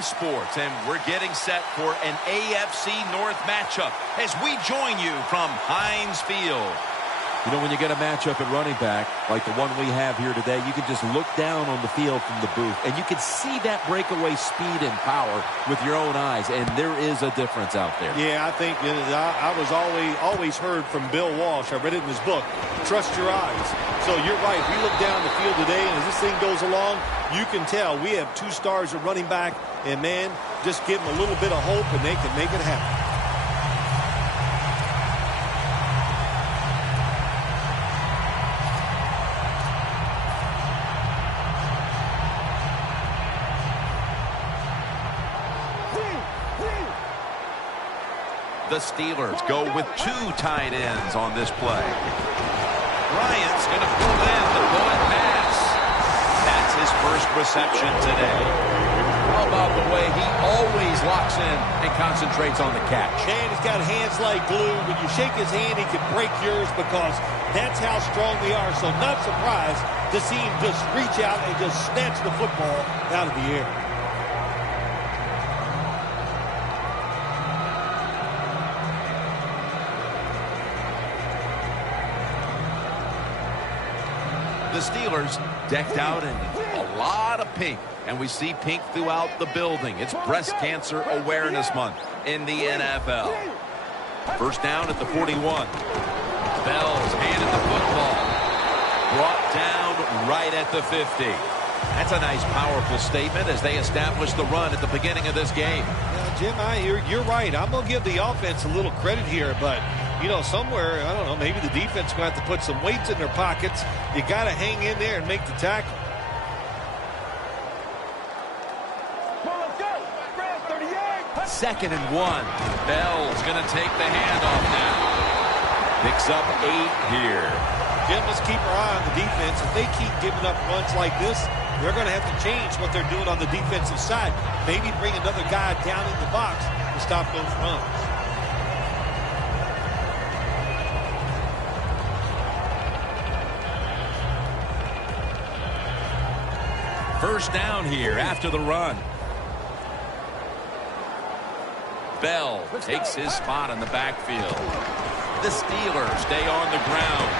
EA Sports, and we're getting set for an AFC North matchup as we join you from Heinz Field. You know, when you get a matchup at running back, like the one we have here today, you can just look down on the field from the booth, and you can see that breakaway speed and power with your own eyes, and there is a difference out there. Yeah, I think I was always heard from Bill Walsh. I read it in his book, Trust Your Eyes. So you're right. We look down the field today, and as this thing goes along, you can tell we have 2 stars at running back, and, man, just give them a little bit of hope, and they can make it happen. The Steelers go with 2 tight ends on this play. Bryant's going to pull in the bullet pass. That's his first reception today. How about the way he always locks in and concentrates on the catch? Man, he's got hands like glue. When you shake his hand, he can break yours because that's how strong they are. So not surprised to see him just reach out and just snatch the football out of the air. The Steelers decked out in a lot of pink, and we see pink throughout the building. It's Breast Cancer Awareness Month in the NFL. First down at the 41. Bell's handed the football. Brought down right at the 50. That's a nice, powerful statement as they establish the run at the beginning of this game. Now, Jim, you're right. I'm going to give the offense a little credit here, but you know, somewhere, I don't know, maybe the defense is going to have to put some weights in their pockets. You got to hang in there and make the tackle. Second and 1. Bell's going to take the handoff now. Picks up 8 here. Jim, let's keep our eye on the defense. If they keep giving up runs like this, they're going to have to change what they're doing on the defensive side. Maybe bring another guy down in the box to stop those runs. First down here after the run. Bell takes his spot in the backfield. The Steelers stay on the ground.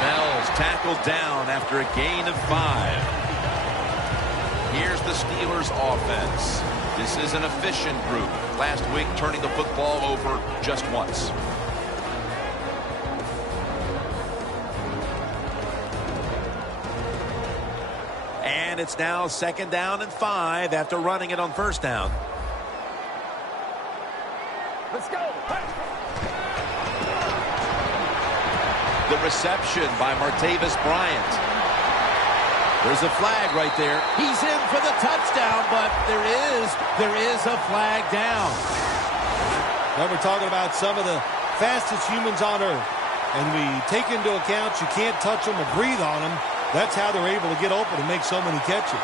Bell's tackled down after a gain of 5. Here's the Steelers offense. This is an efficient group. Last week turning the football over just once. And it's now 2nd down and 5 after running it on first down. Let's go. The reception by Martavis Bryant. There's a flag right there. He's in for the touchdown, but there is a flag down. Now we're talking about some of the fastest humans on earth. And we take into account you can't touch them or breathe on them. That's how they're able to get open and make so many catches.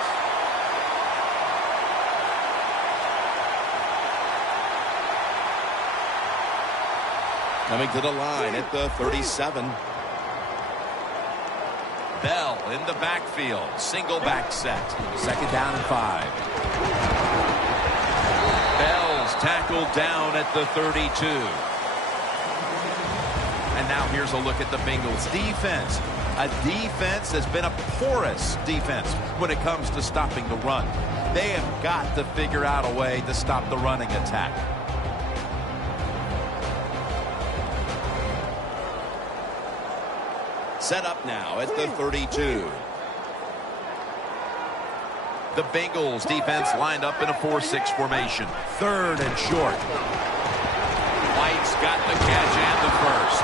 Coming to the line at the 37. Bell in the backfield. Single back set. 2nd down and 5. Bell's tackled down at the 32. And now here's a look at the Bengals defense. A defense that's been a porous defense when it comes to stopping the run. They have got to figure out a way to stop the running attack. Set up now at the 32. The Bengals defense lined up in a 4-6 formation. 3rd and short. White's got the catch and the first.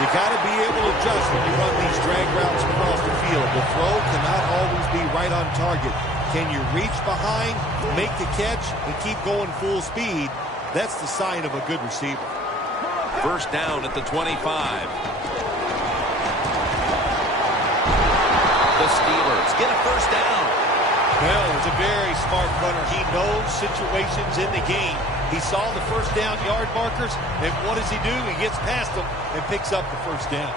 You got to be able to adjust when you run these drag routes across the field. The throw cannot always be right on target. Can you reach behind, make the catch, and keep going full speed? That's the sign of a good receiver. First down at the 25. The Steelers get a first down. Bell is a very smart runner. He knows situations in the game. He saw the first down yard markers, and what does he do? He gets past them and picks up the first down.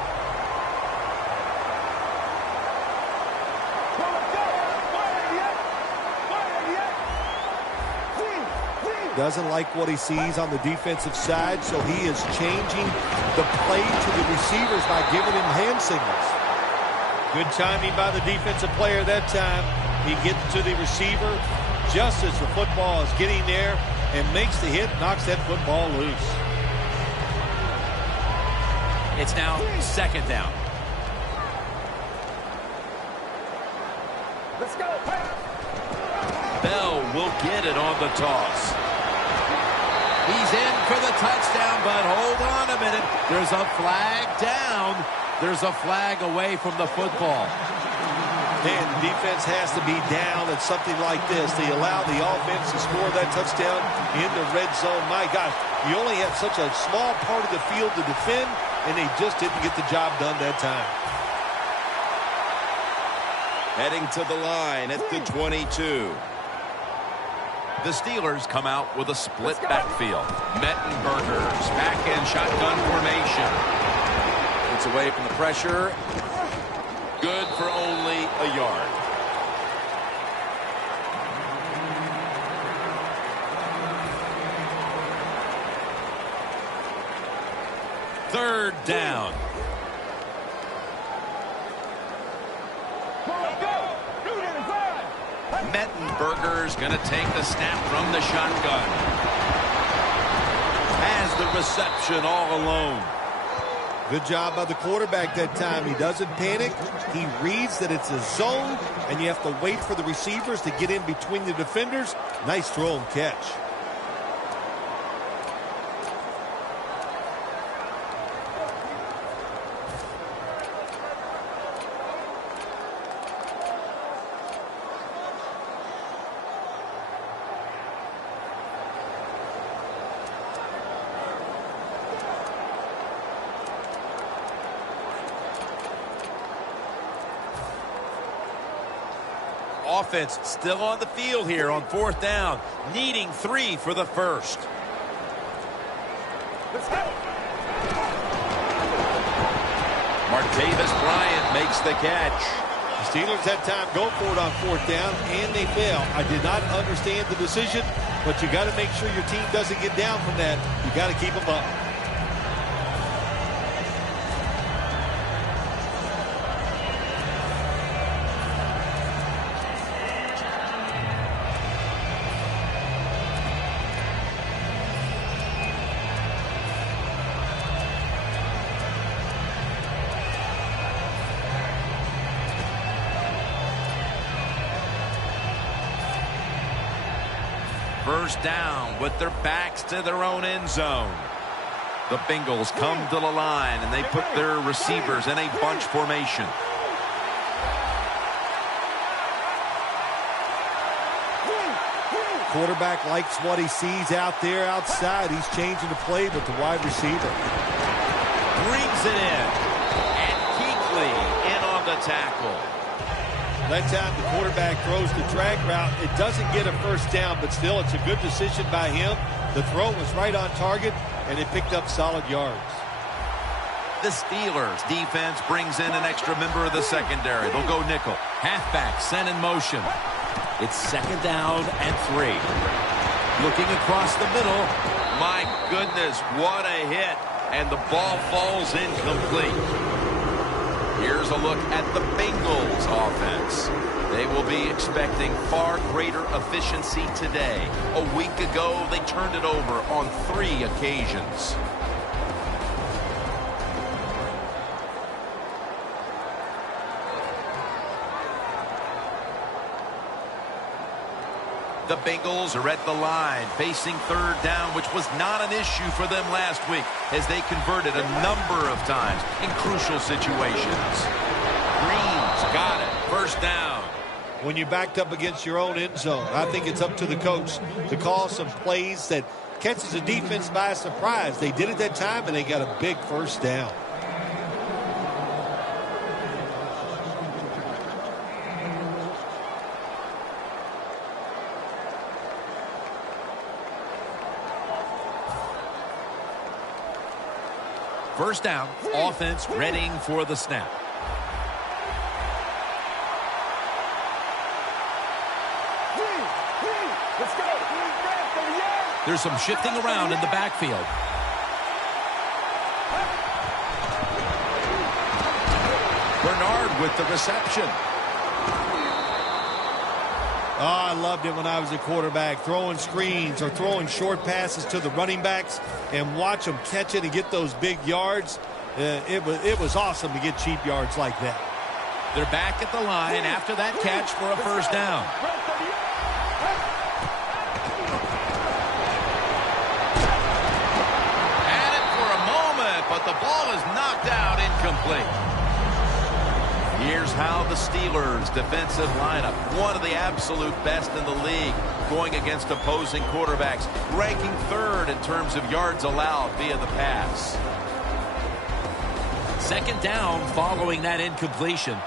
Doesn't like what he sees on the defensive side, so he is changing the play to the receivers by giving him hand signals. Good timing by the defensive player that time. He gets to the receiver just as the football is getting there and makes the hit, knocks that football loose. It's now second down. Let's go. Bell will get it on the toss. He's in for the touchdown, but hold on a minute. There's a flag down. There's a flag away from the football. And the defense has to be down at something like this. They allow the offense to score that touchdown in the red zone. My God, you only have such a small part of the field to defend, and they just didn't get the job done that time. Heading to the line at the 22. The Steelers come out with a split backfield. Mettenberger's back in shotgun formation. Gets away from the pressure. Good for only a yard. Third down. Mettenberger's going to take the snap from the shotgun. Has the reception all alone. Good job by the quarterback that time. He doesn't panic. He reads that it's a zone, and you have to wait for the receivers to get in between the defenders. Nice throw and catch. Offense still on the field here on fourth down, needing 3 for the first. Martavis Bryant makes the catch. The Steelers that time go for it on fourth down, and they fail. I did not understand the decision, but you got to make sure your team doesn't get down from that. You got to keep them up. First down with their backs to their own end zone. The Bengals come to the line, and they put their receivers in a bunch formation. Quarterback likes what he sees out there outside. He's changing the play with the wide receiver. Brings it in. And Kuechly in on the tackle. That time the quarterback throws the drag route. It doesn't get a first down, but still it's a good decision by him. The throw was right on target, and it picked up solid yards. The Steelers defense brings in an extra member of the secondary. They'll go nickel. Halfback sent in motion. It's second down and 3. Looking across the middle. My goodness, what a hit. And the ball falls incomplete. Here's a look at the Bengals offense. They will be expecting far greater efficiency today. A week ago, they turned it over on 3 occasions. The Bengals are at the line, facing third down, which was not an issue for them last week, as they converted a number of times in crucial situations. Green's got it. First down. When you backed up against your own end zone, I think it's up to the coach to call some plays that catches the defense by surprise. They did it that time, and they got a big first down. First down, offense readying for the snap. Let's go. There's some shifting around in the backfield. Bernard with the reception. Oh, I loved it when I was a quarterback, throwing screens or throwing short passes to the running backs and watch them catch it and get those big yards. It was awesome to get cheap yards like that. They're back at the line after that catch for a first down. Had it for a moment, but the ball is knocked out, incomplete. Here's how the Steelers' defensive lineup, one of the absolute best in the league, going against opposing quarterbacks, ranking third in terms of yards allowed via the pass. Second down following that incompletion.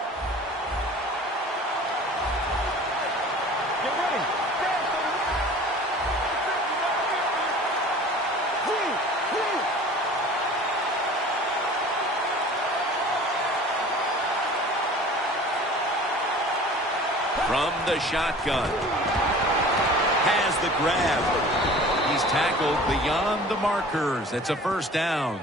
From the shotgun. Has the grab. He's tackled beyond the markers. It's a first down.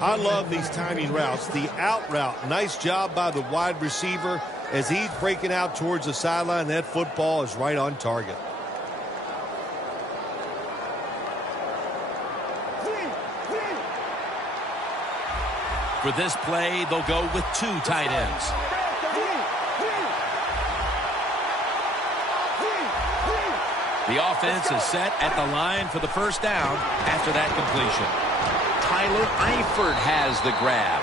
I love these timing routes. The out route, nice job by the wide receiver as he's breaking out towards the sideline. That football is right on target. For this play, they'll go with two tight ends. The offense is set at the line for the first down after that completion. Tyler Eifert has the grab.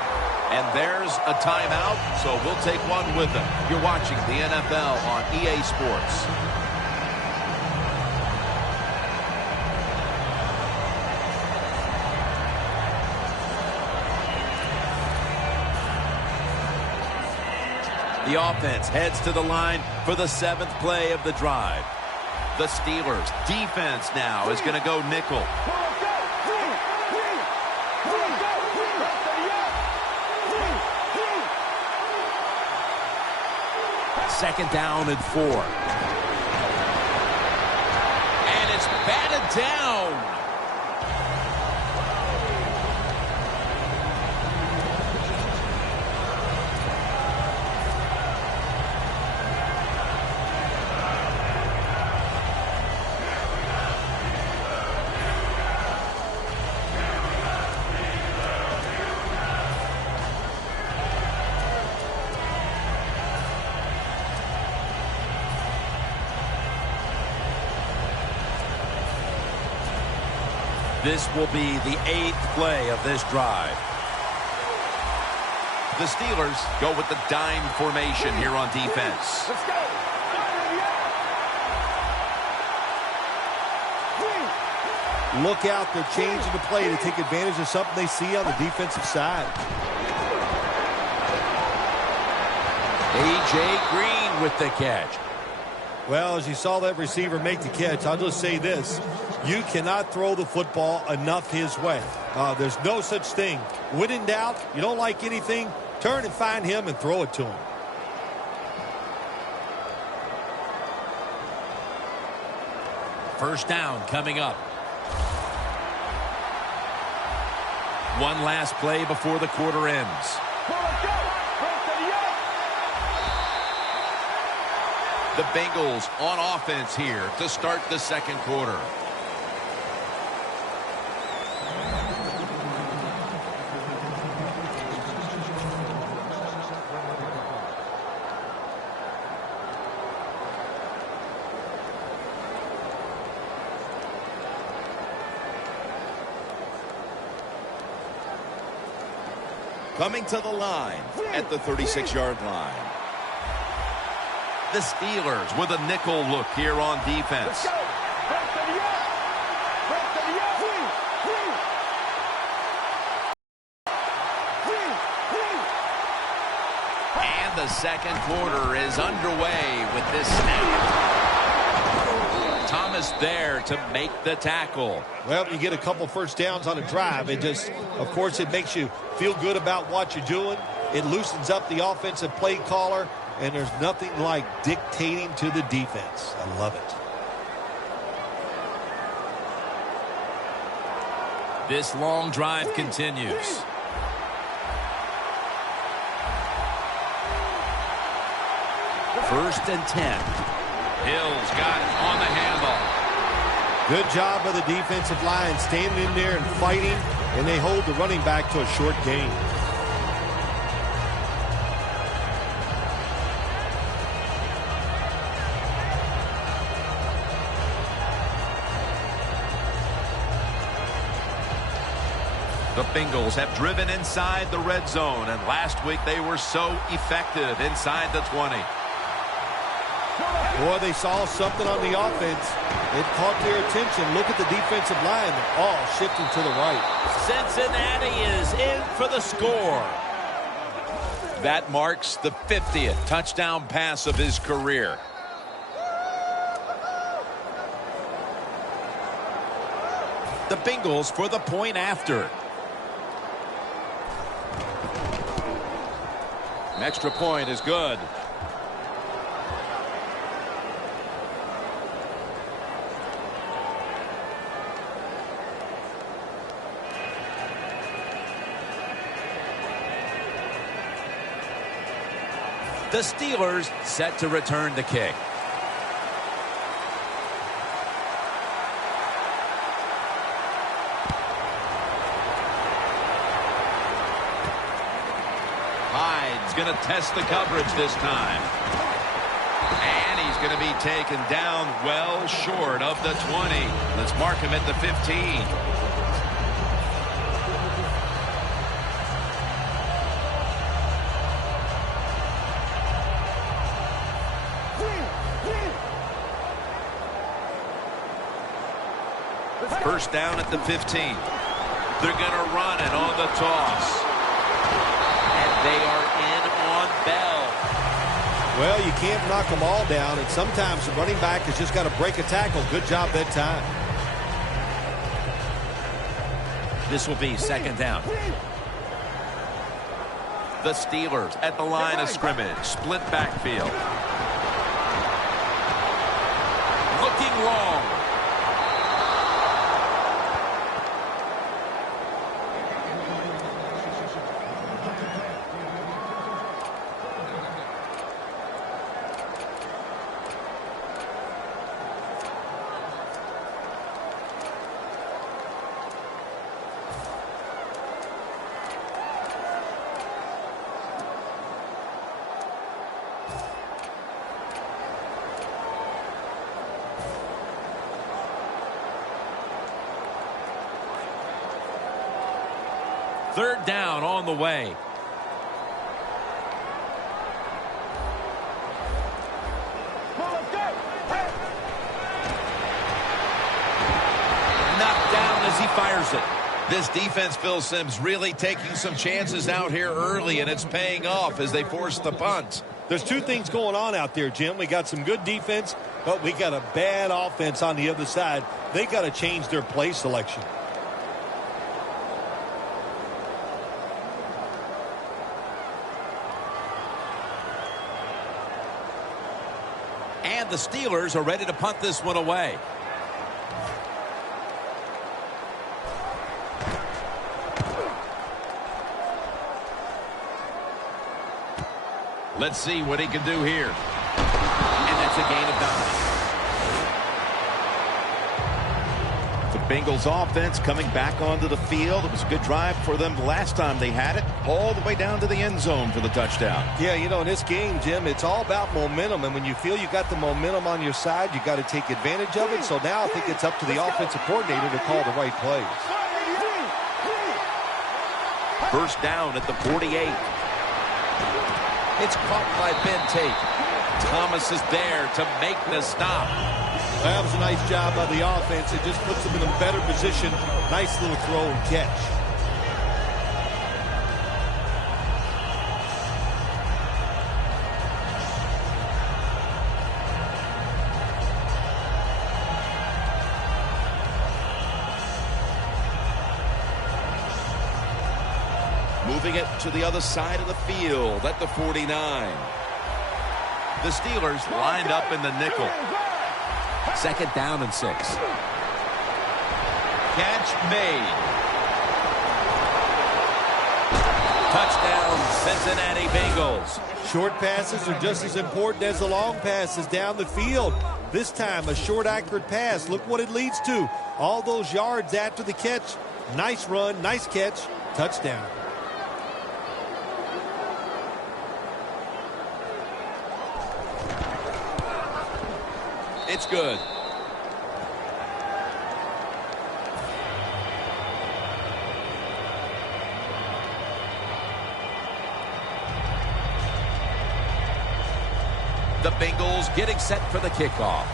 And there's a timeout, so we'll take one with them. You're watching the NFL on EA Sports. The offense heads to the line for the seventh play of the drive. The Steelers defense now is going to go nickel. Second down and 4. And it's batted down. This will be the 8th play of this drive. The Steelers go with the dime formation here on defense. Let's go. Look out, they're changing the play to take advantage of something they see on the defensive side. A.J. Green with the catch. Well, as you saw that receiver make the catch, I'll just say this. You cannot throw the football enough his way. There's no such thing. When in doubt, you don't like anything, turn and find him and throw it to him. First down coming up. One last play before the quarter ends. The Bengals on offense here to start the second quarter. Coming to the line at the 36-yard line. The Steelers with a nickel look here on defense. And the second quarter is underway with this snap. Thomas there to make the tackle. Well, you get a couple first downs on a drive. It just, of course, it makes you feel good about what you're doing. It loosens up the offensive play caller, and there's nothing like dictating to the defense. I love it. This long drive continues. First and 10. Hill's got it on the handle. Good job by the defensive line standing in there and fighting, and they hold the running back to a short gain. The Bengals have driven inside the red zone, and last week they were so effective inside the 20. Boy, they saw something on the offense. It caught their attention. Look at the defensive line. They're all shifting to the right. Cincinnati is in for the score. That marks the 50th touchdown pass of his career. The Bengals for the point after. An extra point is good. The Steelers set to return the kick. Hyde's going to test the coverage this time. And he's going to be taken down well short of the 20. Let's mark him at the 15. First down at the 15. They're going to run it on the toss. And they are in on Bell. Well, you can't knock them all down, and sometimes the running back has just got to break a tackle. Good job that time. This will be second down. The Steelers at the line of scrimmage. Split backfield. Looking long. Third down on the way. Knocked down as he fires it. This defense, Phil Simms, really taking some chances out here early, and it's paying off as they force the punt. There's two things going on out there, Jim. We got some good defense, but we got a bad offense on the other side. They got to change their play selection. And the Steelers are ready to punt this one away. Let's see what he can do here. And that's a gain of 9. The Bengals offense coming back onto the field. It was a good drive for them the last time they had it, all the way down to the end zone for the touchdown. Yeah, you know, in this game, Jim, it's all about momentum. And when you feel you got the momentum on your side, you got to take advantage of it. So now I think it's up to the offensive coordinator to call the right plays. First down at the 48. It's caught by Ben Tate. Thomas is there to make the stop. That was a nice job by the offense. It just puts them in a better position. Nice little throw and catch. Moving it to the other side of the field at the 49. The Steelers lined up in the nickel. Second down and 6. Catch made. Touchdown, Cincinnati Bengals. Short passes are just as important as the long passes down the field. This time, a short, accurate pass. Look what it leads to. All those yards after the catch. Nice run, nice catch, touchdown. It's good. The Bengals getting set for the kickoff.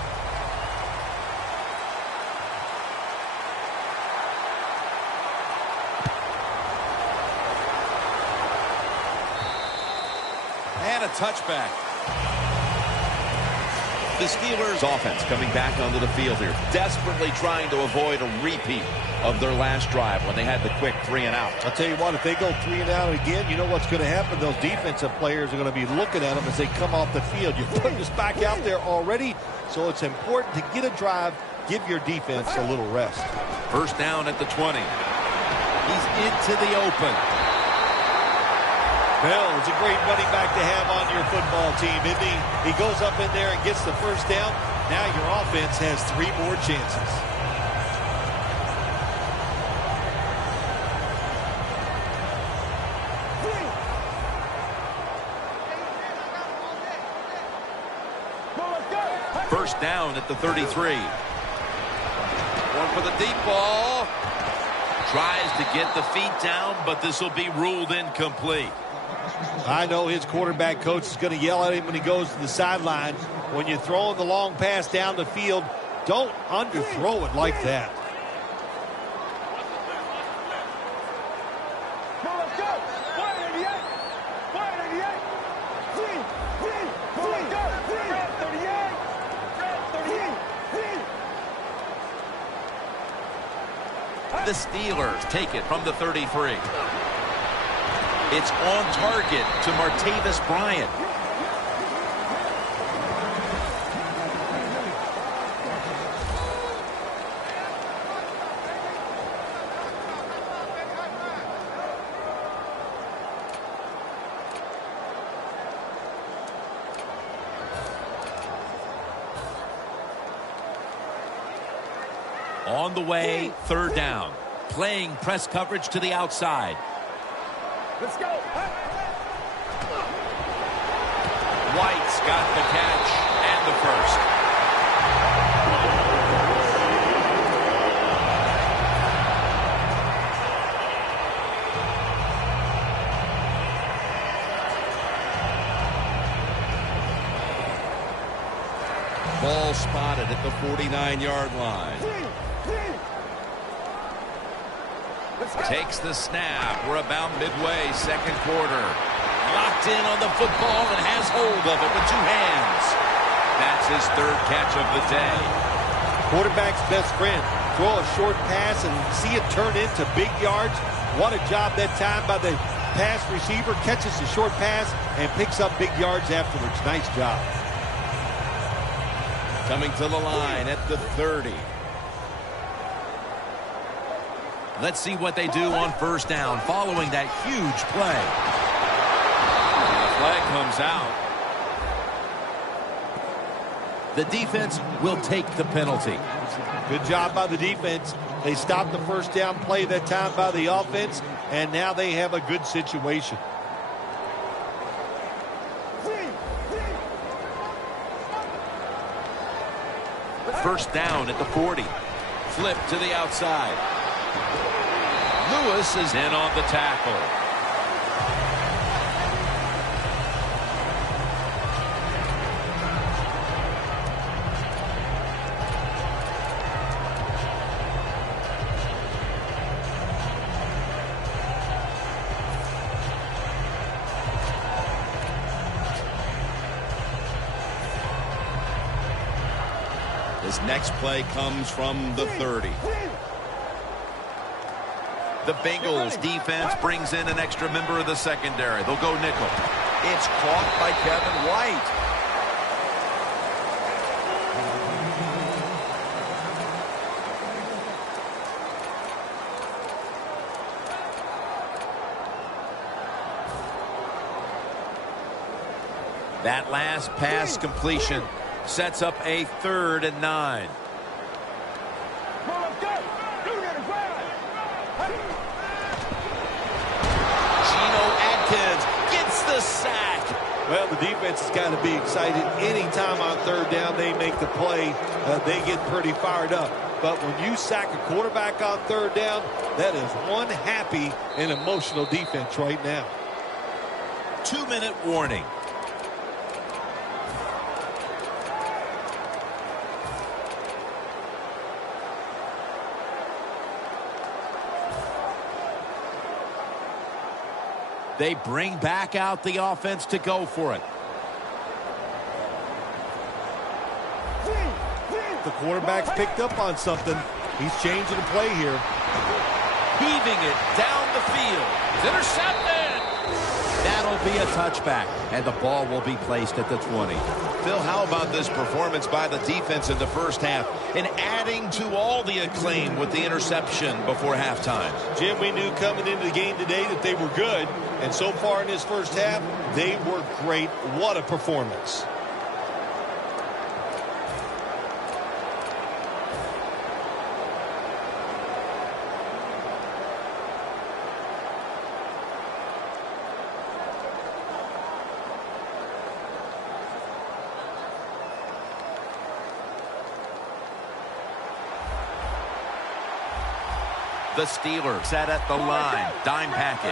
And a touchback. The Steelers offense coming back onto the field here, desperately trying to avoid a repeat of their last drive when they had the quick 3-and-out. I'll tell you what, if they go 3-and-out again, you know what's going to happen. Those defensive players are going to be looking at them as they come off the field. You're putting us back out there already, so it's important to get a drive, give your defense a little rest. First down at the 20. He's into the open. Bell is a great running back to have on your football team, isn't he? He goes up in there and gets the first down. Now your offense has 3 more chances. First down at the 33. One for the deep ball. Tries to get the feet down, but this will be ruled incomplete. I know his quarterback coach is going to yell at him when he goes to the sideline. When you're throwing the long pass down the field, don't underthrow it like that. The Steelers take it from the 33. It's on target to Martavis Bryant. On the way, third down. Playing press coverage to the outside. Let's go. White's got the catch and the first. Ball spotted at the 49-yard line. Takes the snap. We're about midway, second quarter. Locked in on the football and has hold of it with 2 hands. That's his third catch of the day. Quarterback's best friend. Throw a short pass and see it turn into big yards. What a job that time by the pass receiver. Catches the short pass and picks up big yards afterwards. Nice job. Coming to the line at the 30. Let's see what they do on first down following that huge play. And the flag comes out. The defense will take the penalty. Good job by the defense. They stopped the first down play that time by the offense, and now they have a good situation. First down at the 40. Flip to the outside. Lewis is in on the tackle. This next play comes from the 30. The Bengals defense brings in an extra member of the secondary. They'll go nickel. It's caught by Kevin White. That last pass completion sets up a 3rd and 9. Geno Atkins gets the sack. Well, the defense has got to be excited. Anytime on 3rd down they make the play, they get pretty fired up. But when you sack a quarterback on 3rd down, that is one happy and emotional defense right now. 2-minute warning. They bring back out the offense to go for it. The quarterback's picked up on something. He's changing the play here. Heaving it down the field. It's intercepted. That'll be a touchback, and the ball will be placed at the 20. Phil, how about this performance by the defense in the first half and adding to all the acclaim with the interception before halftime? Jim, we knew coming into the game today that they were good, and so far in this first half, they were great. What a performance. The Steelers set at the line. Dime package.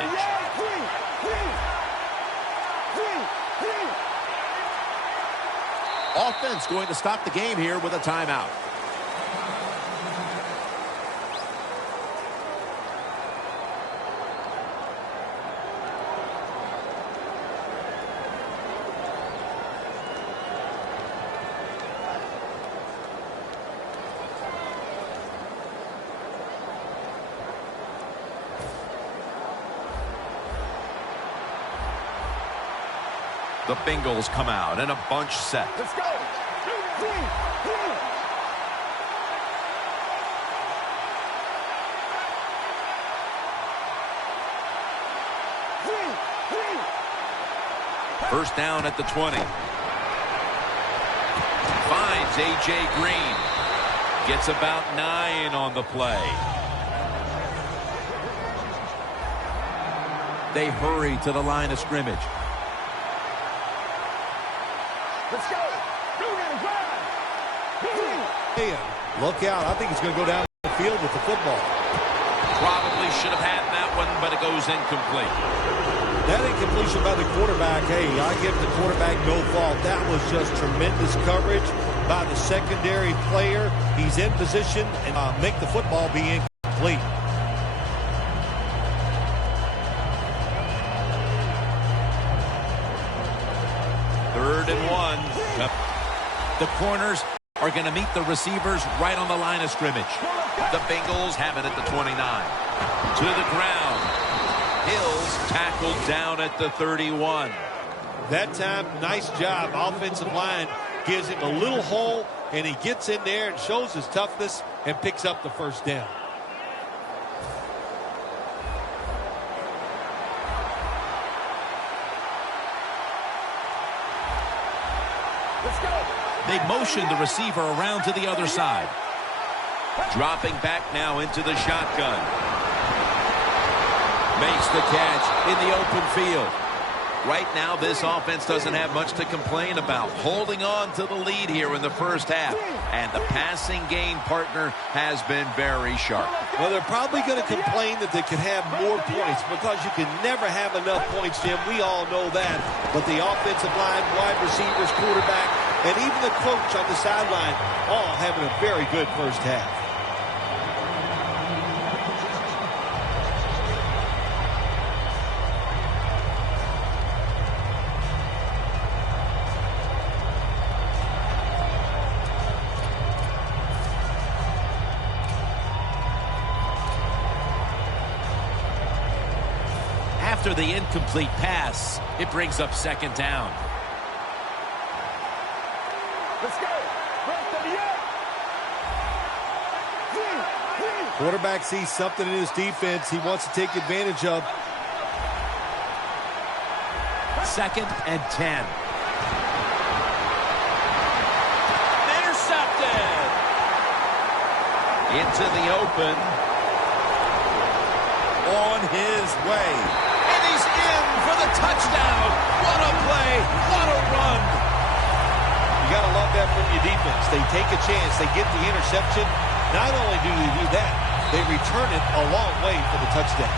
Offense going to stop the game here with a timeout. The Bengals come out in a bunch set. Let's go. First down at the 20. Finds A.J. Green. Gets about 9 on the play. They hurry to the line of scrimmage. Let's go. Look out. I think he's going to go down the field with the football. Probably should have had that one, but it goes incomplete. That incompletion by the quarterback, hey, I give the quarterback no fault. That was just tremendous coverage by the secondary player. He's in position and make the football be incomplete. Third and 1. The corners are going to meet the receivers right on the line of scrimmage. The Bengals have it at the 29. To the ground. Hills tackled down at the 31. That time, nice job. Offensive line gives him a little hole, and he gets in there and shows his toughness and picks up the first down. Let's go. They motion the receiver around to the other side. Dropping back now into the shotgun. Makes the catch in the open field. Right now, this offense doesn't have much to complain about. Holding on to the lead here in the first half. And the passing game partner has been very sharp. Well, they're probably going to complain that they could have more points because you can never have enough points, Jim. We all know that. But the offensive line, wide receivers, quarterback, and even the coach on the sideline all having a very good first half. After the incomplete pass, it brings up second down. Let's go. Quarterback sees something in his defense he wants to take advantage of. 2nd and 10. Into the open. On his way. And he's in for the touchdown. What a play. What a run. You got to love that from your defense. They take a chance. They get the interception. Not only do they do that, they return it a long way for the touchdown.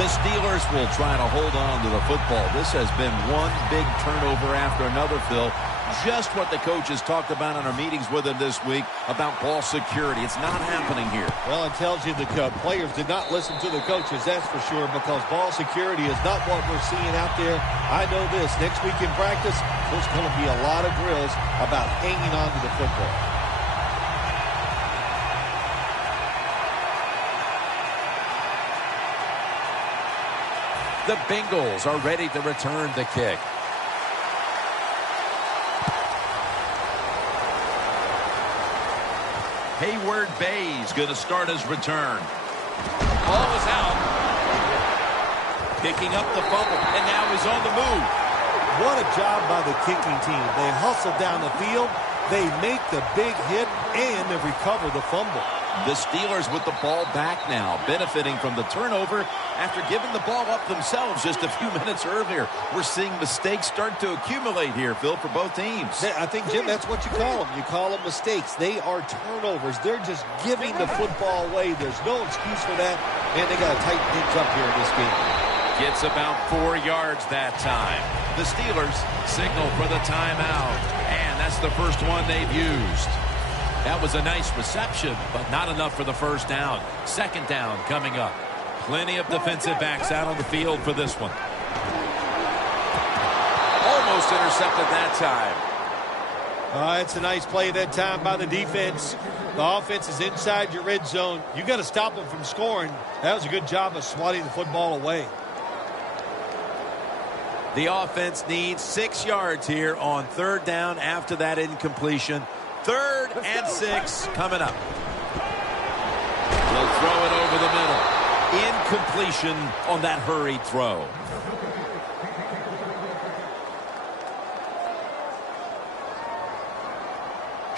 The Steelers will try to hold on to the football. This has been one big turnover after another, Phil. Just what the coaches talked about in our meetings with him this week about ball security. It's not happening here. Well, it tells you the players did not listen to the coaches, that's for sure, because ball security is not what we're seeing out there. I know this. Next week in practice, there's going to be a lot of drills about hanging on to the football. The Bengals are ready to return the kick. Hayward Bay's going to start his return. Ball is out. Picking up the fumble, and now he's on the move. What a job by the kicking team. They hustle down the field, they make the big hit, and they recover the fumble. The Steelers with the ball back now, benefiting from the turnover after giving the ball up themselves just a few minutes earlier. We're seeing mistakes start to accumulate here, Phil, for both teams. I think, Jim, that's what you call them. You call them mistakes. They are turnovers. They're just giving the football away. There's no excuse for that, and they got to tighten things up here in this game. Gets about 4 yards that time. The Steelers signal for the timeout, and that's the first one they've used. That was a nice reception, but not enough for the first down. Second down coming up. Plenty of defensive backs out on the field for this one. Almost intercepted that time. It's a nice play that time by the defense. The offense is inside your red zone. You got to stop them from scoring. That was a good job of swatting the football away. The offense needs 6 yards here on third down after that incompletion. 3rd and 6 coming up. They'll throw it over the middle. Incompletion on that hurried throw.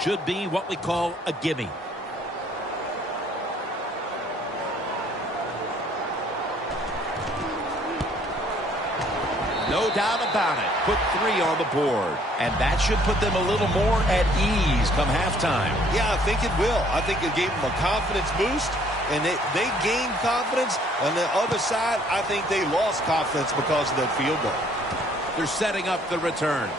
Should be what we call a gimme. No doubt about it. Put 3 on the board. And that should put them a little more at ease come halftime. Yeah, I think it will. I think it gave them a confidence boost, and they gained confidence. On the other side, I think they lost confidence because of that field goal. They're setting up the return.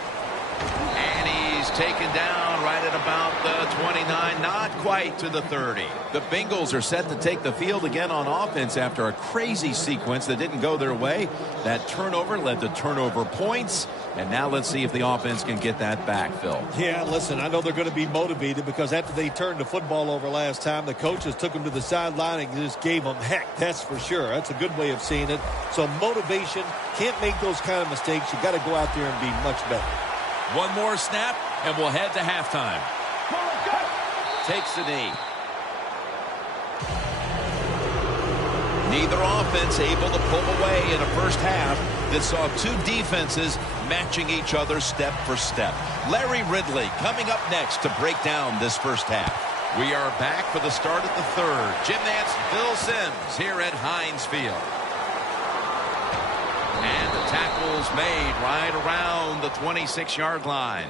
And he's taken down right at about the 29, not quite to the 30. The Bengals are set to take the field again on offense after a crazy sequence that didn't go their way. That turnover led to turnover points. And now let's see if the offense can get that back, Phil. Yeah, listen, I know they're going to be motivated because after they turned the football over last time, the coaches took them to the sideline and just gave them heck, that's for sure. That's a good way of seeing it. So motivation, can't make those kind of mistakes. You got to go out there and be much better. One more snap, and we'll head to halftime. Takes the knee. Neither offense able to pull away in a first half that saw 2 defenses matching each other step for step. Larry Ridley coming up next to break down this first half. We are back for the start of the 3rd. Jim Nantz, Phil Simms here at Heinz Field. And the tackle's made right around the 26-yard line.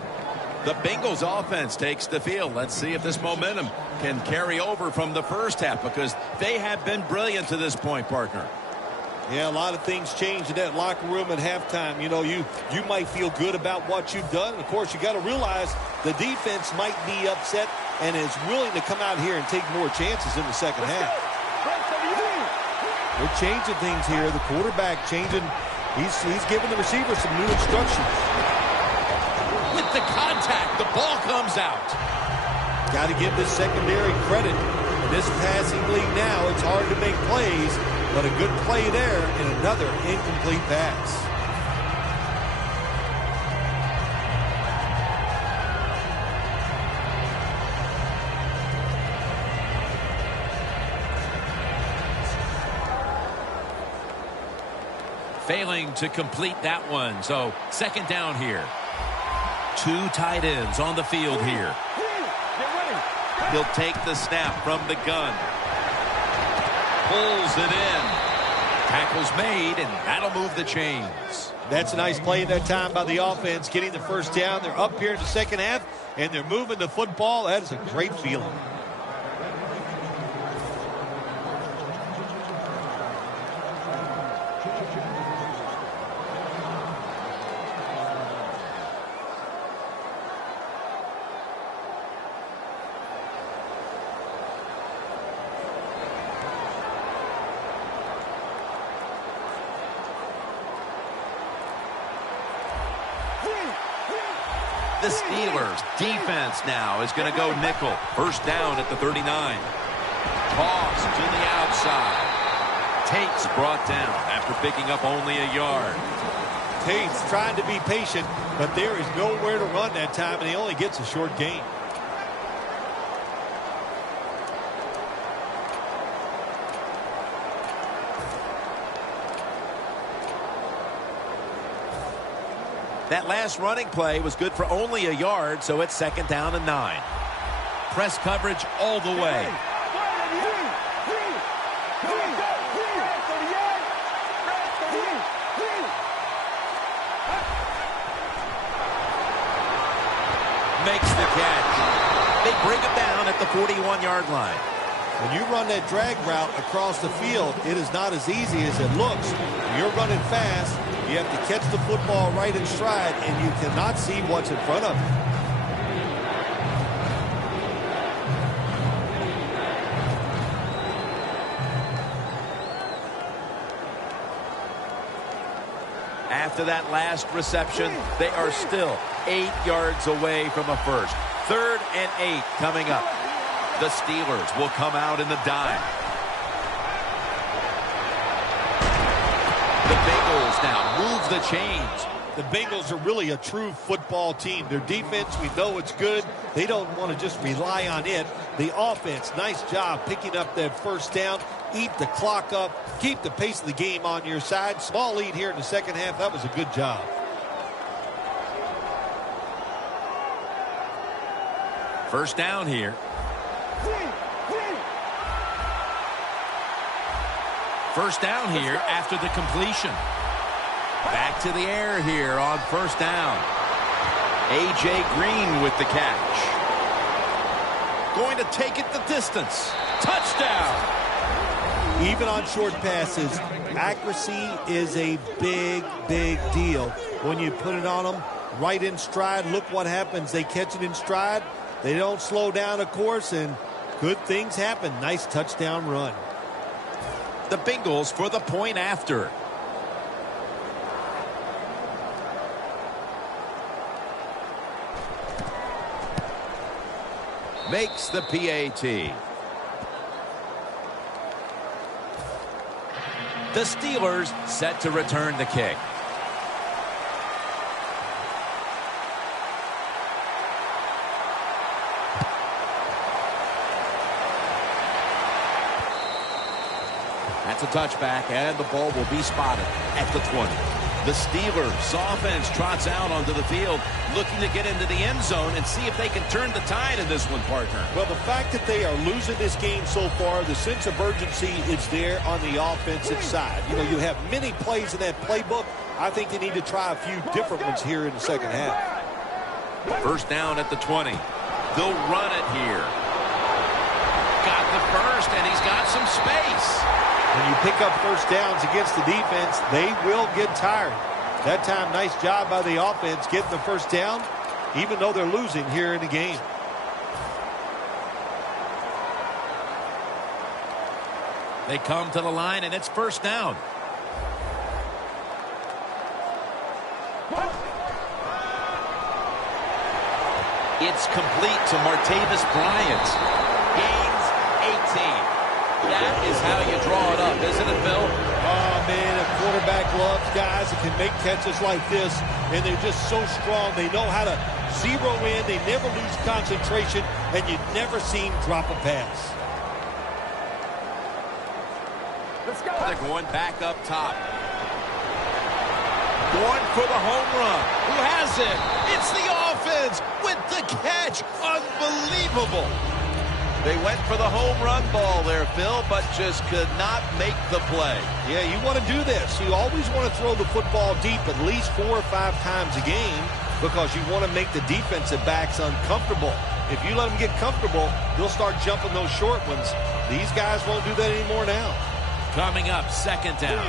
The Bengals offense takes the field. Let's see if this momentum can carry over from the first half, because they have been brilliant to this point, partner. Yeah, a lot of things change in that locker room at halftime. You know, you might feel good about what you've done. And of course, you got to realize the defense might be upset and is willing to come out here and take more chances in the second half. They're changing things here. The quarterback changing. He's giving the receiver some new instructions. With the contact, the ball comes out. Got to give this secondary credit. In this passing league now, it's hard to make plays, but a good play there and another incomplete pass. Failing to complete that one. So second down here. 2 tight ends on the field here. He'll take the snap from the gun. Pulls it in. Tackle's made, and that'll move the chains. That's a nice play that time by the offense, getting the first down. They're up here in the second half, and they're moving the football. That is a great feeling. The Steelers defense now is going to go nickel. First down at the 39. Toss to the outside. Tate's brought down after picking up only a yard. Tate's trying to be patient, but there is nowhere to run that time, and he only gets a short gain. That last running play was good for only a yard, so it's second down and 9. Press coverage all the way. Makes the catch. They bring him down at the 41-yard line. When you run that drag route across the field, it is not as easy as it looks. When you're running fast, you have to catch the football right in stride, and you cannot see what's in front of you. After that last reception, they are still 8 yards away from a first. 3rd and 8 coming up. The Steelers will come out in the dime. The Bengals now move the chains. The Bengals are really a true football team. Their defense, we know it's good. They don't want to just rely on it. The offense, nice job picking up that first down. Eat the clock up. Keep the pace of the game on your side. Small lead here in the second half. That was a good job. First down here. First down here after the completion. Back to the air here on first down. A.J. Green with the catch. Going to take it the distance. Touchdown. Even on short passes, accuracy is a big, big deal. When you put it on them right in stride, look what happens. They catch it in stride. They don't slow down, of course, and good things happen. Nice touchdown run. The Bengals for the point after. Makes the PAT. The Steelers set to return the kick. That's a touchback, and the ball will be spotted at the 20. The Steelers offense trots out onto the field, looking to get into the end zone and see if they can turn the tide in this one, partner. Well, the fact that they are losing this game so far, the sense of urgency is there on the offensive side. You know, you have many plays in that playbook. I think they need to try a few different ones here in the second half. First down at the 20. They'll run it here. Got the first, and he's got some space. When you pick up first downs against the defense, they will get tired. That time, nice job by the offense getting the first down, even though they're losing here in the game. They come to the line, and it's first down. It's complete to Martavis Bryant. Gains 18. That is how you draw it up, isn't it, Bill? Oh, man, a quarterback loves guys that can make catches like this, and they're just so strong. They know how to zero in. They never lose concentration, and you never see him drop a pass. Let's go. They're going back up top. Going for the home run. Who has it? It's the offense with the catch. Unbelievable. They went for the home run ball there, Phil, but just could not make the play. Yeah, you want to do this. You always want to throw the football deep at least 4 or 5 times a game because you want to make the defensive backs uncomfortable. If you let them get comfortable, they'll start jumping those short ones. These guys won't do that anymore now. Coming up, second down.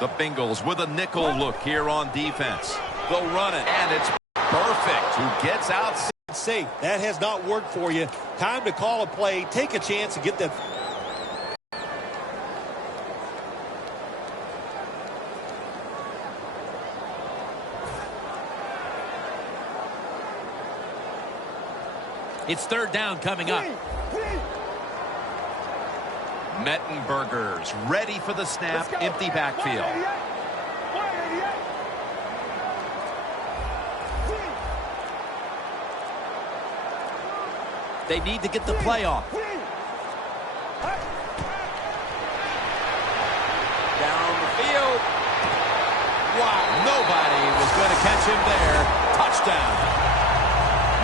The Bengals with a nickel look here on defense. They'll run it, and it's perfect. Who gets out? Safe. That has not worked for you. Time to call a play, take a chance, and get that. It's third down coming up. Mettenberger's ready for the snap. Empty backfield. They need to get the play off. Down the field. Wow, nobody was going to catch him there. Touchdown.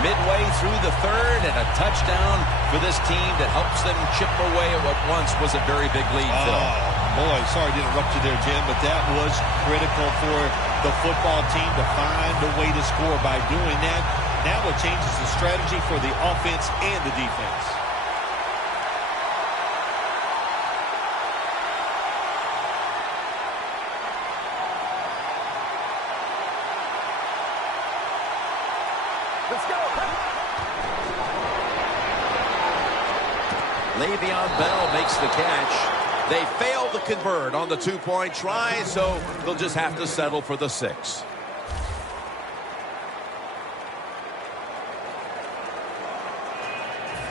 Midway through the third, and a touchdown for this team that helps them chip away at what once was a very big lead, Phil. Boy, sorry to interrupt you there, Jim, but that was critical for the football team to find a way to score by doing that. Now it changes the strategy for the offense and the defense. Let's go. Le'Veon Bell makes the catch. They fail to convert on the 2-point try, so they'll just have to settle for the 6.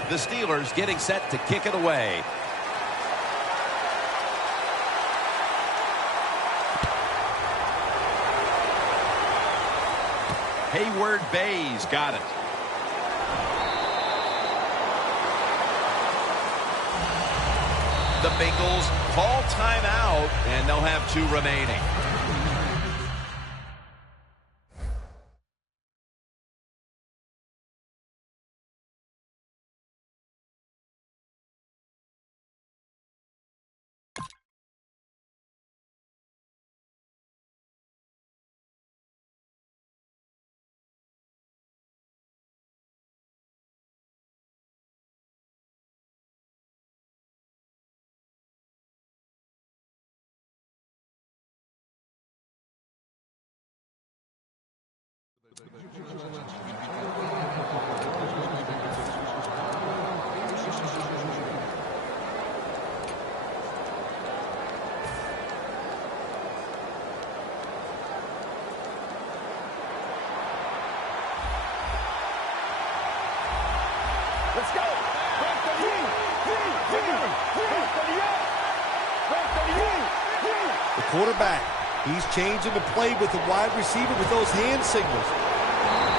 The Steelers getting set to kick it away. Hayward Bays got it. The Bengals call timeout, and they'll have 2 remaining. Let's go. The quarterback, he's changing the play with the wide receiver with those hand signals.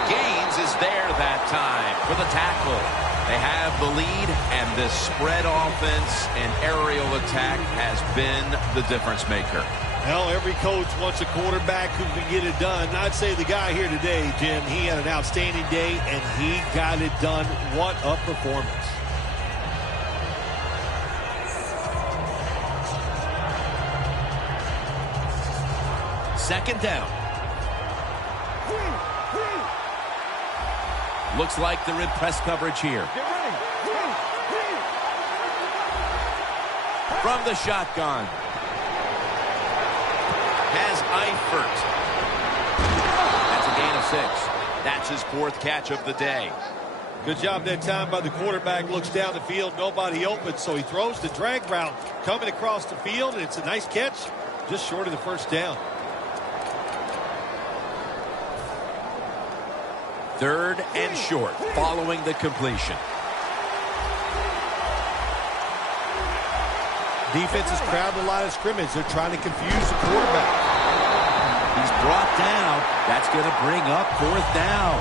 Gaines is there that time for the tackle. They have the lead, and this spread offense and aerial attack has been the difference maker. Well, every coach wants a quarterback who can get it done. I'd say the guy here today, Jim, he had an outstanding day, and he got it done. What a performance. Second down. Looks like they're in press coverage here. From the shotgun. Has Eifert. That's a gain of 6. That's his 4th catch of the day. Good job that time by the quarterback. Looks down the field, nobody open, so he throws the drag route coming across the field, and it's a nice catch, just short of the first down. Third and short following the completion. Defense is crowding the line of scrimmage. They're trying to confuse the quarterback. He's brought down. That's going to bring up 4th down.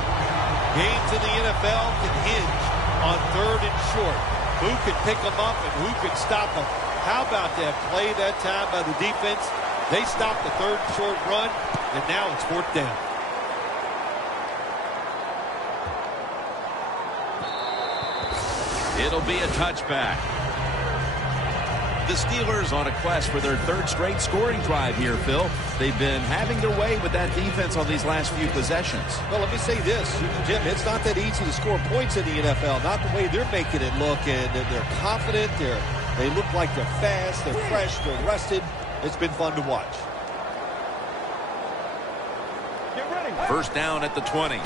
Games in the NFL can hinge on 3rd and short. Who can pick them up and who can stop them? How about that play that time by the defense? They stopped the 3rd and short run, and now it's 4th down. It'll be a touchback. The Steelers on a quest for their third straight scoring drive here, Phil. They've been having their way with that defense on these last few possessions. Well, let me say this, Jim, it's not that easy to score points in the NFL, not the way they're making it look, and they're confident, they look like they're fast, they're fresh, they're rested. It's been fun to watch. Get ready. First down at the 20.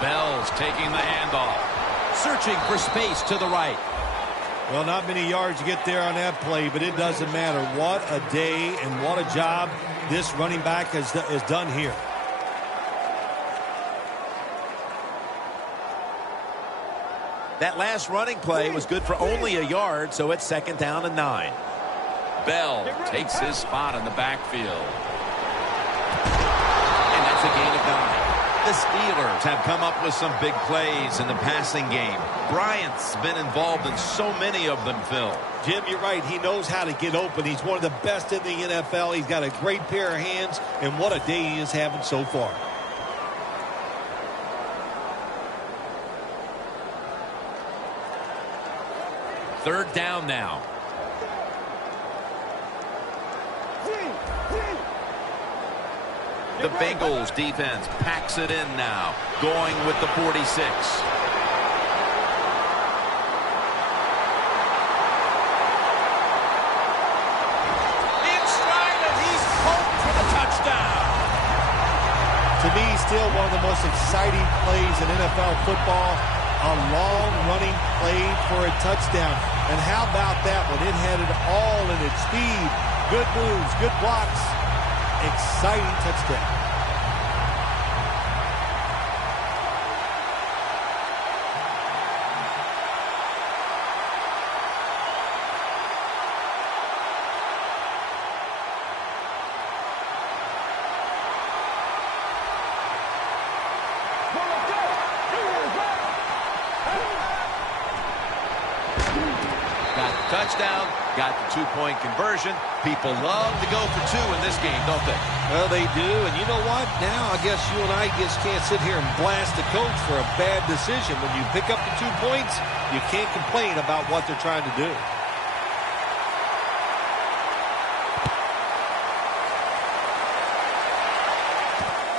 Bell's taking the handoff. Searching for space to the right. Well, not many yards to get there on that play, but it doesn't matter. What a day and what a job this running back has done here. That last running play was good for only a yard, so it's 2nd down and 9. Bell takes his spot in the backfield. And that's a gain of 9. The Steelers have come up with some big plays in the passing game. Bryant's been involved in so many of them, Phil. Jim, you're right. He knows how to get open. He's one of the best in the NFL. He's got a great pair of hands, and what a day he is having so far. Third down now. The Bengals defense packs it in now, going with the 46. In stride, and he's poked for the touchdown. To me, still one of the most exciting plays in NFL football. A long running play for a touchdown. And how about that one? It had it all in its speed. Good moves, good blocks. Exciting touchdown. Touchdown, got the two-point conversion. People love to go for two in this game, don't they? Well, they do, and you know what? Now I guess you and I just can't sit here and blast the coach for a bad decision. When you pick up the 2 points, you can't complain about what they're trying to do.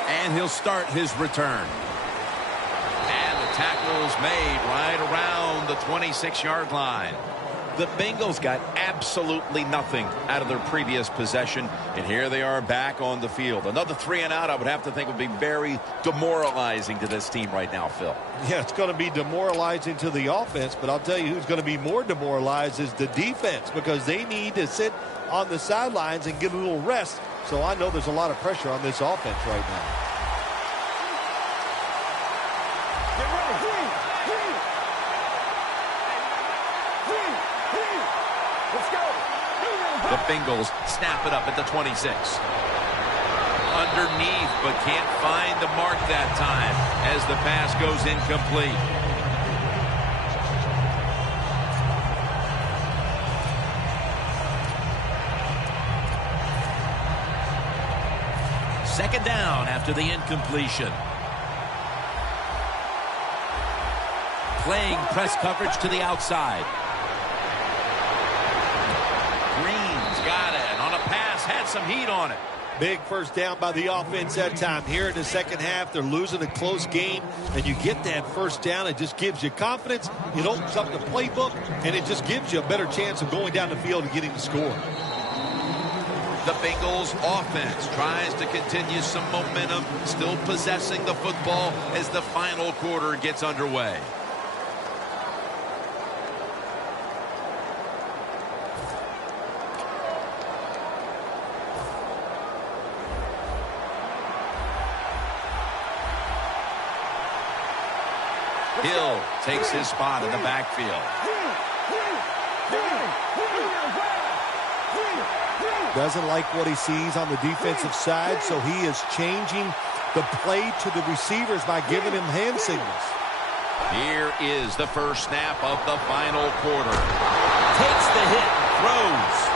And he'll start his return. And the tackle's made right around the 26-yard line. The Bengals got absolutely nothing out of their previous possession, and here they are back on the field. Another 3 and out, I would have to think, would be very demoralizing to this team right now, Phil. Yeah, it's going to be demoralizing to the offense, but I'll tell you who's going to be more demoralized is the defense, because they need to sit on the sidelines and get a little rest. So I know there's a lot of pressure on this offense right now. The Bengals snap it up at the 26. Underneath, but can't find the mark that time as the pass goes incomplete. Second down after the incompletion. Playing press coverage to the outside. Got it on a pass, had some heat on it. Big first down by the offense that time. Here in the second half, they're losing a close game, and you get that first down. It just gives you confidence. It opens up the playbook, and it just gives you a better chance of going down the field and getting the score. The Bengals offense tries to continue some momentum, still possessing the football as the final quarter gets underway. Hill takes his spot in the backfield. Doesn't like what he sees on the defensive side, so he is changing the play to the receivers by giving him hand signals. Here is the first snap of the final quarter. Takes the hit, throws.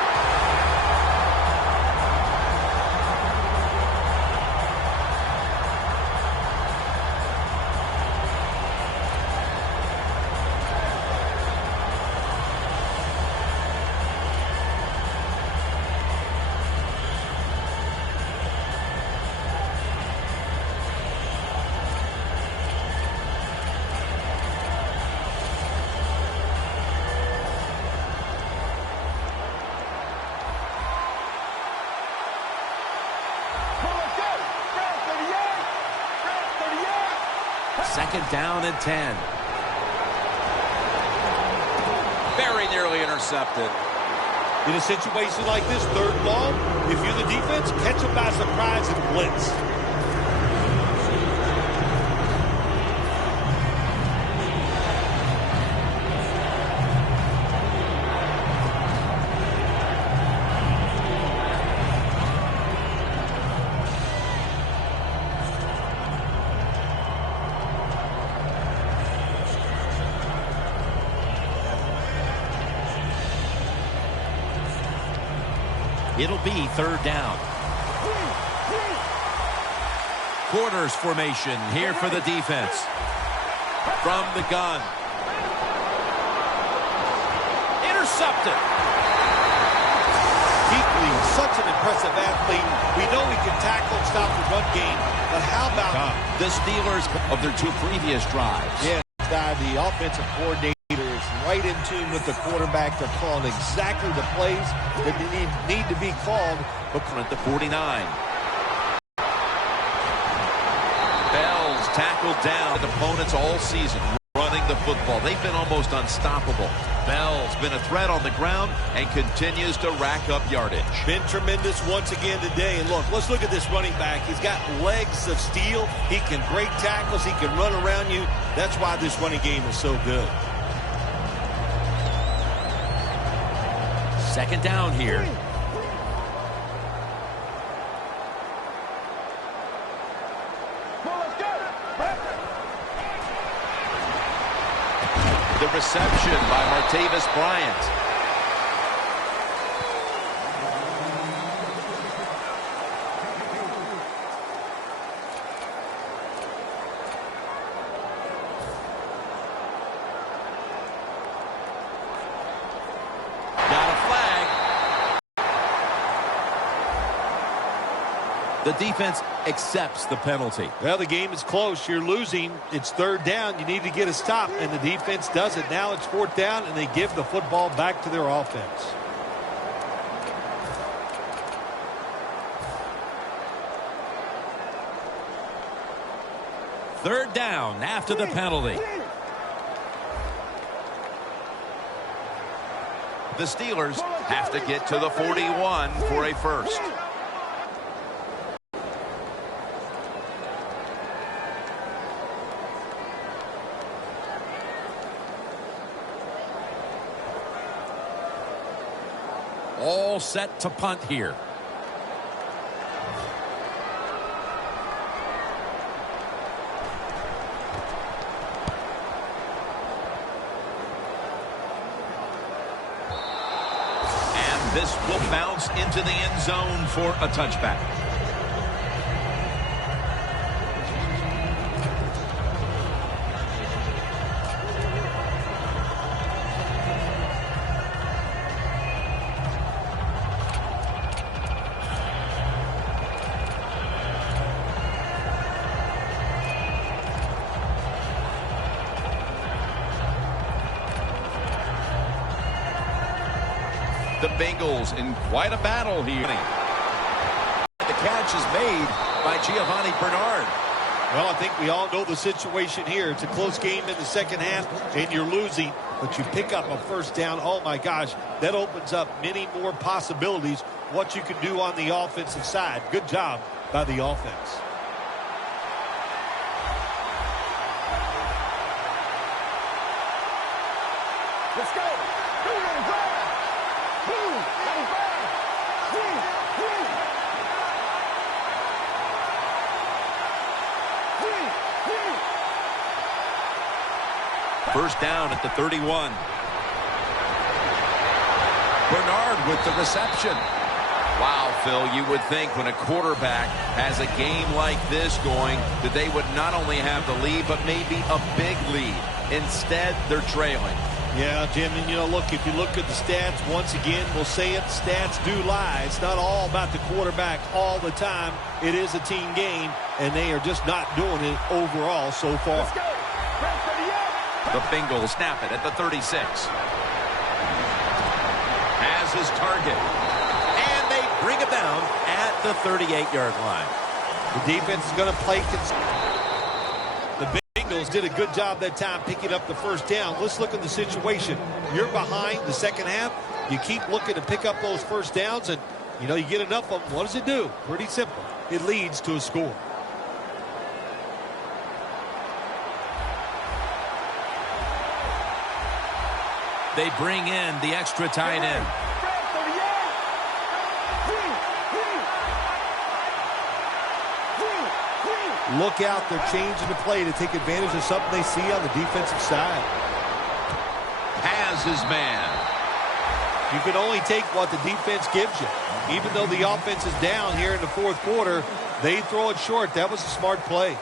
Second down and 10. Very nearly intercepted. In a situation like this, third and long, if you're the defense, catch them by surprise and blitz. It'll be third down. Quarters formation here for the defense. From the gun. Intercepted. Kuechly, such an impressive athlete. We know he can tackle and stop the run game, but how about the Steelers of their two previous drives? Yeah, the offensive coordinator is right in tune with the quarterback. They're calling exactly the plays that they need to be called. At the 49. Bell's tackled down. Opponents all season running the football. They've been almost unstoppable. Bell's been a threat on the ground and continues to rack up yardage. Been tremendous once again today. And look, let's look at this running back. He's got legs of steel. He can break tackles. He can run around you. That's why this running game is so good. Second down here. The reception by Martavis Bryant. The defense accepts the penalty. Well, the game is close. You're losing. It's third down. You need to get a stop, and the defense does it. Now it's fourth down, and they give the football back to their offense. Third down after the penalty. The Steelers have to get to the 41 for a first. All set to punt here. And this will bounce into the end zone for a touchback. The Bengals in quite a battle here. The catch is made by Giovanni Bernard. Well, I think we all know the situation here. It's a close game in the second half, and you're losing, but you pick up a first down. Oh, my gosh, that opens up many more possibilities, what you can do on the offensive side. Good job by the offense. Let's go. First down at the 31. Bernard with the reception. Wow, Phil, you would think when a quarterback has a game like this going that they would not only have the lead, but maybe a big lead. Instead, they're trailing. Yeah, Jim, and look, if you look at the stats, once again, we'll say it, stats do lie. It's not all about the quarterback all the time. It is a team game, and they are just not doing it overall so far. Let's go. The Bengals snap it at the 36. Has his target. And they bring it down at the 38-yard line. The defense is going to play. The Bengals Eagles did a good job that time picking up the first down. Let's look at the situation. You're behind the second half. You keep looking to pick up those first downs, and, you know, you get enough of them. What does it do? Pretty simple. It leads to a score. They bring in the extra tight end. Look out, they're changing the play to take advantage of something they see on the defensive side. Has his man. You can only take what the defense gives you. Even though the offense is down here in the fourth quarter, they throw it short. That was a smart play.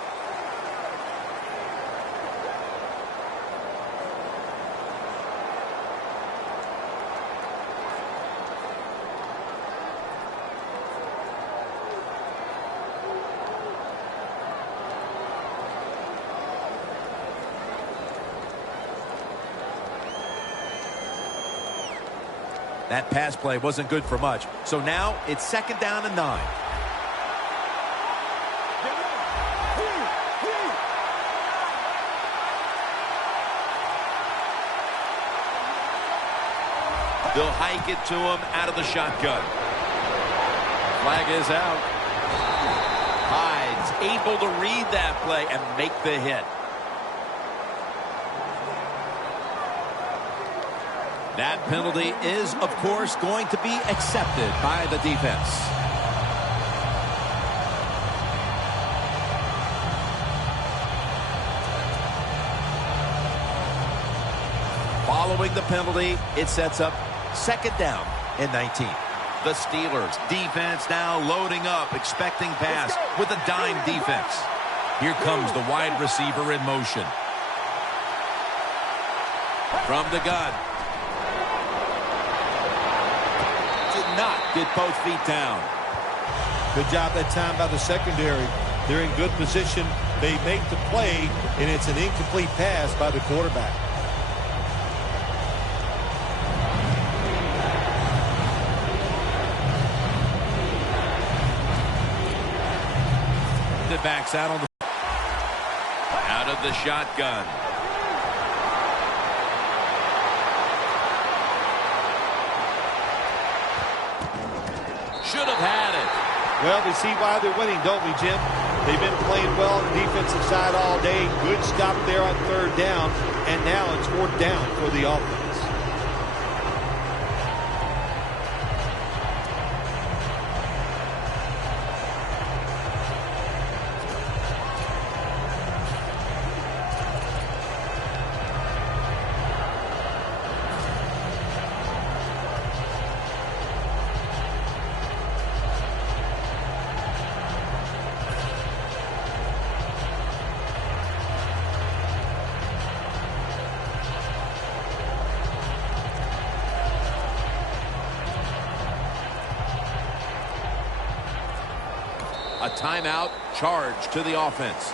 That pass play wasn't good for much. So now it's 2nd down and 9. They'll hike it to him out of the shotgun. Flag is out. Hyde's able to read that play and make the hit. That penalty is, of course, going to be accepted by the defense. Following the penalty, it sets up 2nd down and 19. The Steelers defense now loading up, expecting pass with a dime defense. Here comes the wide receiver in motion. From the gun. Not get both feet down. Good job that time by the secondary. They're in good position. They make the play, and it's an incomplete pass by the quarterback. It backs out on the out of the shotgun. Should have had it. Well, we see why they're winning, don't we, Jim? They've been playing well on the defensive side all day. Good stop there on 3rd down, and now it's 4th down for the offense. a timeout charge to the offense.